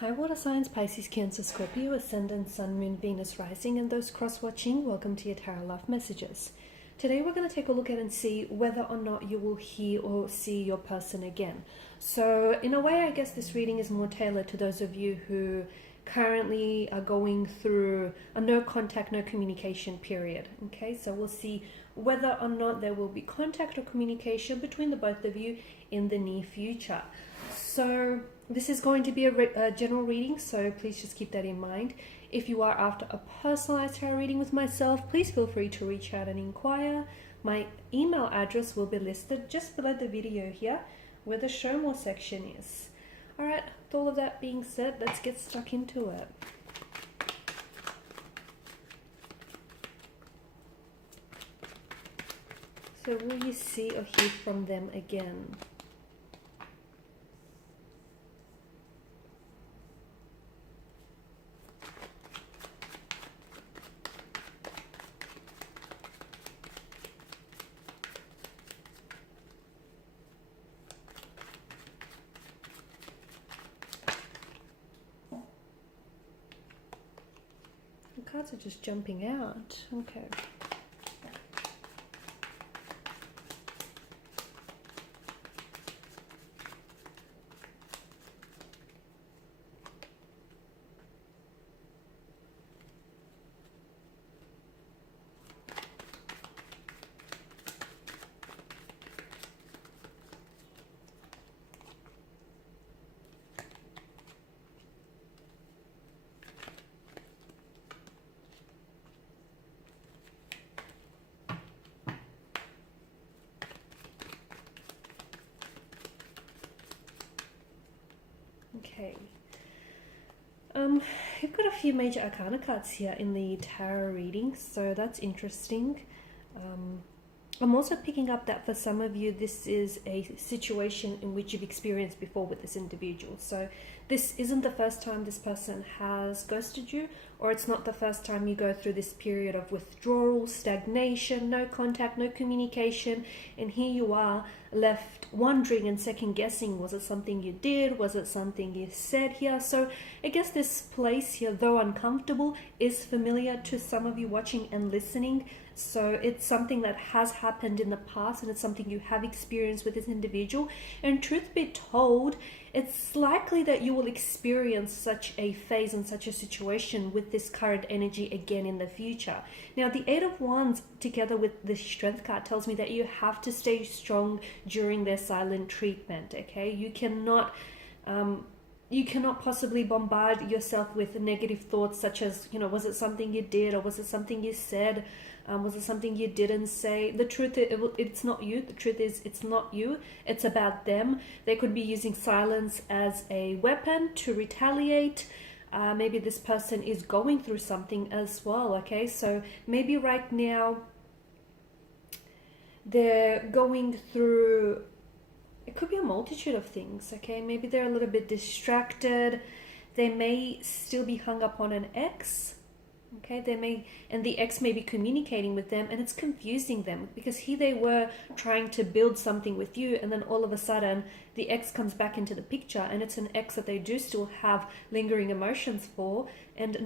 Hi, Water Signs, Pisces, Cancer, Scorpio, Ascendant, Sun, Moon, Venus, Rising, and those cross-watching, welcome to your Tarot Love Messages. Today we're going to take a look at and see whether or not you will hear or see your person again. So in a way, I guess this reading is more tailored to those of you who currently are going through a no contact, no communication period. Okay, so we'll see whether or not there will be contact or communication between the both of you in the near future. So this is going to be a general reading, so please just keep that in mind. If you are after a personalized tarot reading with myself, please feel free to reach out and inquire. My email address will be listed just below the video here, where the show more section is. Alright, with all of that being said, let's get stuck into it. So will you see or hear from them again? The cards are just jumping out. Okay. Okay. You've got a few major arcana cards here in the tarot reading, so that's interesting. I'm also picking up that for some of you, this is a situation in which you've experienced before with this individual. So this isn't the first time this person has ghosted you, or it's not the first time you go through this period of withdrawal, stagnation, no contact, no communication, and here you are left wondering and second guessing, was it something you did, was it something you said here? So I guess this place here, though uncomfortable, is familiar to some of you watching and listening. So it's something that has happened in the past, and it's something you have experienced with this individual. And truth be told, it's likely that you will experience such a phase and such a situation with this current energy again in the future. Now, the Eight of Wands together with the Strength card tells me that you have to stay strong during their silent treatment, okay? You cannot possibly bombard yourself with negative thoughts such as, was it something you did, or was it something you said? Was it something you didn't say? The truth is, it's not you. The truth is, it's not you. It's about them. They could be using silence as a weapon to retaliate. Maybe this person is going through something as well, okay? So maybe right now they're going through, it could be a multitude of things, okay? Maybe they're a little bit distracted. They may still be hung up on an ex. Okay, and the ex may be communicating with them, and it's confusing them because here they were trying to build something with you, and then all of a sudden the ex comes back into the picture, and it's an ex that they do still have lingering emotions for. And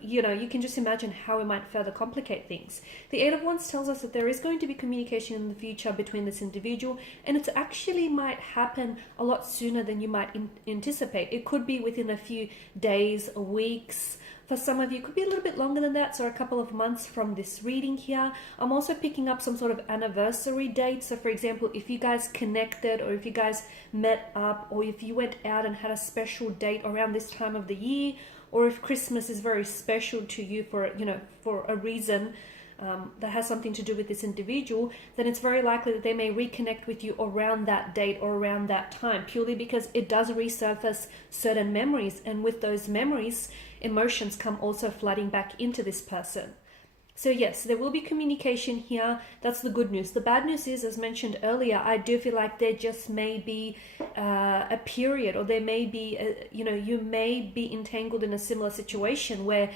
you can just imagine how it might further complicate things. The Eight of Wands tells us that there is going to be communication in the future between this individual, and it actually might happen a lot sooner than you might anticipate. It could be within a few days, weeks. For some of you, it could be a little bit longer than that, so a couple of months from this reading here. I'm also picking up some sort of anniversary date. So for example, if you guys connected, or if you guys met up, or if you went out and had a special date around this time of the year, or if Christmas is very special to you for a reason that has something to do with this individual, then it's very likely that they may reconnect with you around that date or around that time, purely because it does resurface certain memories, and with those memories, emotions come also flooding back into this person. So yes, there will be communication here. That's the good news. The bad news is, as mentioned earlier, I do feel like there just may be a period, or there may be, you may be entangled in a similar situation where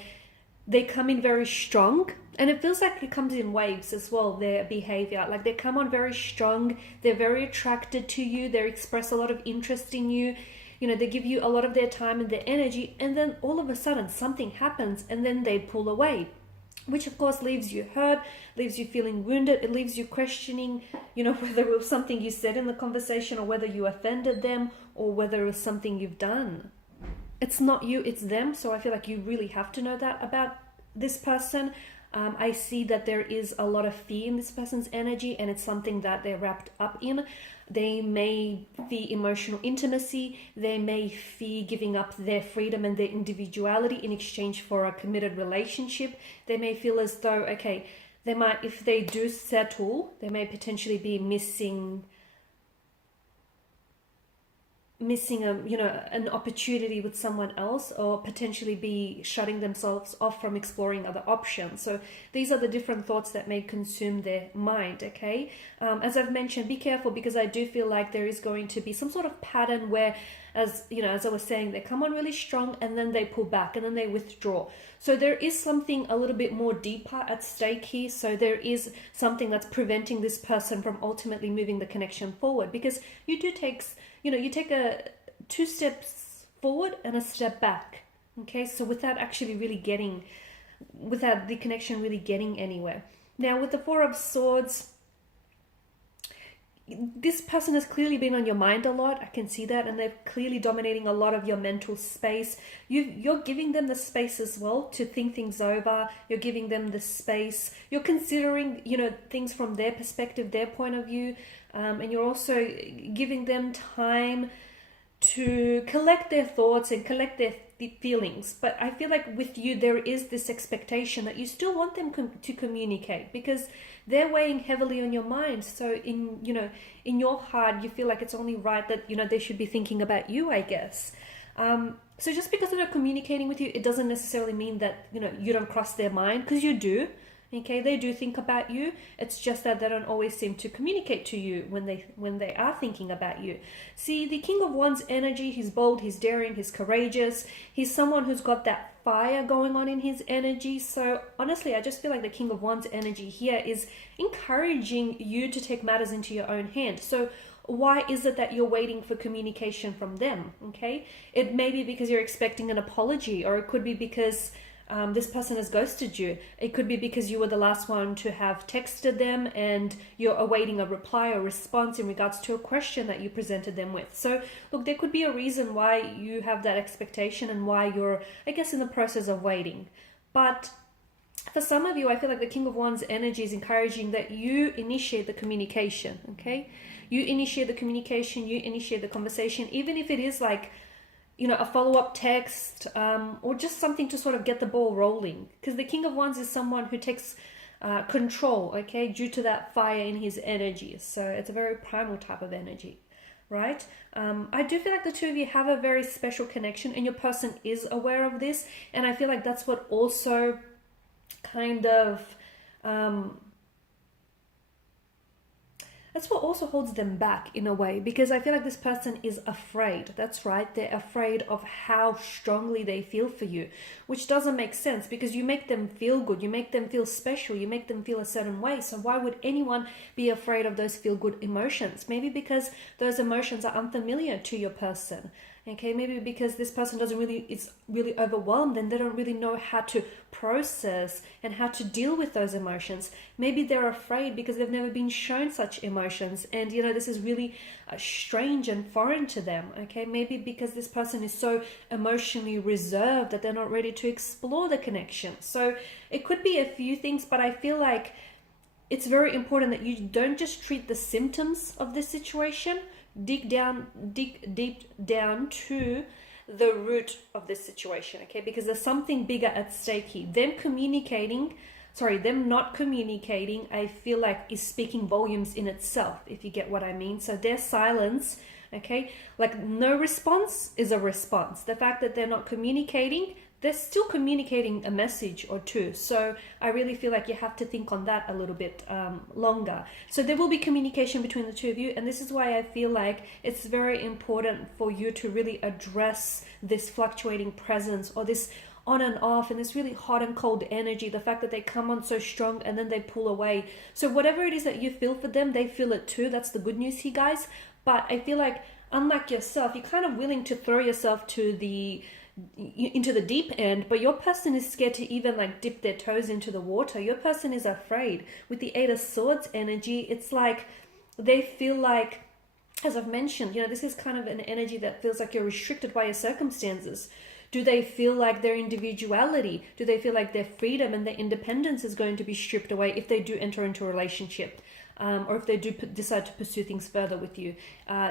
they come in very strong, and it feels like it comes in waves as well, their behavior. Like they come on very strong, they're very attracted to you, they express a lot of interest in you. they give you a lot of their time and their energy, and then all of a sudden something happens and then they pull away, which of course leaves you hurt, leaves you feeling wounded. It leaves you questioning, whether it was something you said in the conversation, or whether you offended them, or whether it was something you've done. It's not you, it's them. So I feel like you really have to know that about this person. I see that there is a lot of fear in this person's energy, and it's something that they're wrapped up in. They may fear emotional intimacy. They may fear giving up their freedom and their individuality in exchange for a committed relationship. They may feel as though, okay, they might, if they do settle, they may potentially be missing an opportunity with someone else, or potentially be shutting themselves off from exploring other options. So these are the different thoughts that may consume their mind. Okay, as I've mentioned, be careful, because I do feel like there is going to be some sort of pattern where, as I was saying, they come on really strong and then they pull back and then they withdraw. So there is something a little bit more deeper at stake here. So there is something that's preventing this person from ultimately moving the connection forward, because you take a 2 steps forward and a step back. Okay, so without the connection really getting anywhere. Now with the 4 of Swords, this person has clearly been on your mind a lot. I can see that, and they're clearly dominating a lot of your mental space. You're giving them the space as well to think things over. You're giving them the space. You're considering, things from their perspective, their point of view, and you're also giving them time to collect their thoughts and collect their feelings. But I feel like with you, there is this expectation that you still want them to communicate, because they're weighing heavily on your mind. So in your heart, you feel like it's only right that, they should be thinking about you, I guess. So just because they're not communicating with you, it doesn't necessarily mean that, you don't cross their mind, because you do. Okay, they do think about you. It's just that they don't always seem to communicate to you when they are thinking about you. See, the King of Wands energy, he's bold, he's daring, he's courageous. He's someone who's got that fire going on in his energy. So honestly, I just feel like the King of Wands energy here is encouraging you to take matters into your own hand. So why is it that you're waiting for communication from them? Okay, it may be because you're expecting an apology, or it could be because this person has ghosted you. It could be because you were the last one to have texted them and you're awaiting a reply or response in regards to a question that you presented them with. So look, there could be a reason why you have that expectation and why you're, I guess, in the process of waiting. But for some of you, I feel like the King of Wands energy is encouraging that you initiate the communication, okay? You initiate the communication, you initiate the conversation, even if it is like, a follow-up text, or just something to sort of get the ball rolling. Because the King of Wands is someone who takes control, okay, due to that fire in his energy. So it's a very primal type of energy, right? I do feel like the two of you have a very special connection, and your person is aware of this. And I feel like that's what also kind of... that's what also holds them back in a way, because I feel like this person is afraid. That's right. They're afraid of how strongly they feel for you, which doesn't make sense, because you make them feel good. You make them feel special. You make them feel a certain way. So why would anyone be afraid of those feel good emotions? Maybe because those emotions are unfamiliar to your person. Okay, maybe because this person is really overwhelmed and they don't really know how to process and how to deal with those emotions. Maybe they're afraid because they've never been shown such emotions, and this is really strange and foreign to them. Okay, maybe because this person is so emotionally reserved that they're not ready to explore the connection. So it could be a few things, but I feel like it's very important that you don't just treat the symptoms of this situation. Dig deep down to the root of this situation, okay? Because there's something bigger at stake here. Them not communicating, I feel like is speaking volumes in itself, if you get what I mean. So their silence, okay, like no response is a response. The fact that they're not communicating, they're still communicating a message or two. So I really feel like you have to think on that a little bit longer. So there will be communication between the two of you. And this is why I feel like it's very important for you to really address this fluctuating presence, or this on and off, and this really hot and cold energy, the fact that they come on so strong and then they pull away. So whatever it is that you feel for them, they feel it too. That's the good news here, guys. But I feel like unlike yourself, you're kind of willing to throw yourself into the deep end, but your person is scared to even like dip their toes into the water. Your person is afraid. With the Eight of Swords energy, it's like they feel like, as I've mentioned, this is kind of an energy that feels like you're restricted by your circumstances. Do they feel like their individuality, do they feel like their freedom and their independence is going to be stripped away if they do enter into a relationship? Or if they do decide to pursue things further with you?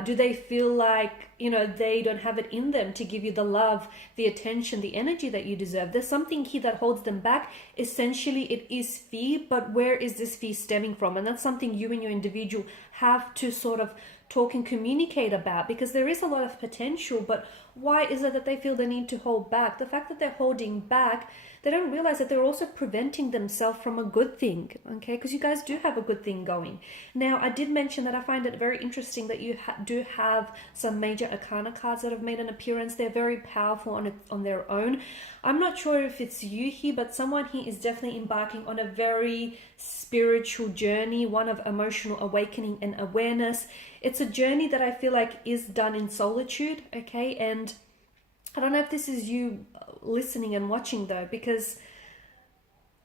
Do they feel like, they don't have it in them to give you the love, the attention, the energy that you deserve? There's something here that holds them back. Essentially, it is fear, but where is this fear stemming from? And that's something you and your individual have to sort of talk and communicate about, because there is a lot of potential, but why is it that they feel the need to hold back? The fact that they're holding back, they don't realize that they're also preventing themselves from a good thing, okay? Because you guys do have a good thing going. Now, I did mention that I find it very interesting that you do have some major arcana cards that have made an appearance. They're very powerful on their own. I'm not sure if it's you here, but someone here is definitely embarking on a very spiritual journey, one of emotional awakening and awareness. It's a journey that I feel like is done in solitude, okay? And I don't know if this is you listening and watching though, because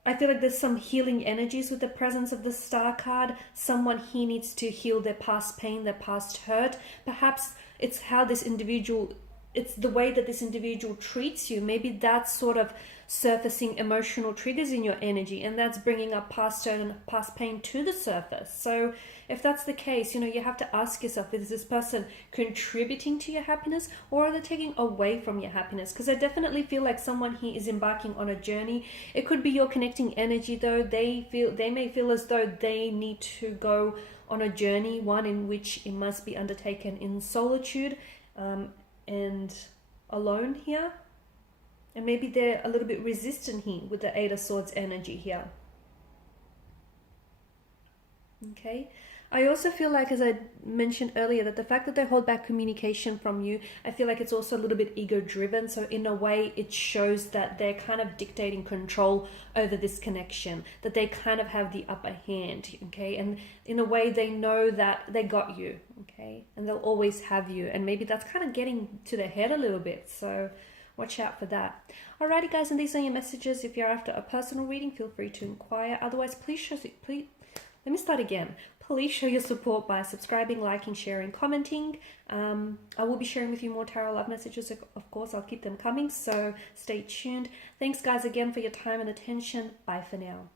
I feel like there's some healing energies with the presence of the Star card. Someone here needs to heal their past pain, their past hurt. Perhaps it's it's the way that this individual treats you. Maybe that's sort of surfacing emotional triggers in your energy, and that's bringing up past hurt and past pain to the surface. So if that's the case, you have to ask yourself, is this person contributing to your happiness, or are they taking away from your happiness? Because I definitely feel like someone here is embarking on a journey. It could be your connecting energy though. They may feel as though they need to go on a journey, one in which it must be undertaken in solitude and alone here. And maybe they're a little bit resistant here with the Eight of Swords energy here. Okay. I also feel like, as I mentioned earlier, that the fact that they hold back communication from you, I feel like it's also a little bit ego-driven. So in a way, it shows that they're kind of dictating control over this connection, that they kind of have the upper hand, okay? And in a way, they know that they got you, okay? And they'll always have you. And maybe that's kind of getting to their head a little bit. So watch out for that. Alrighty, guys, and these are your messages. If you're after a personal reading, feel free to inquire. Otherwise, let me start again. Please show your support by subscribing, liking, sharing, commenting. I will be sharing with you more tarot love messages. Of course, I'll keep them coming, so stay tuned. Thanks, guys, again for your time and attention. Bye for now.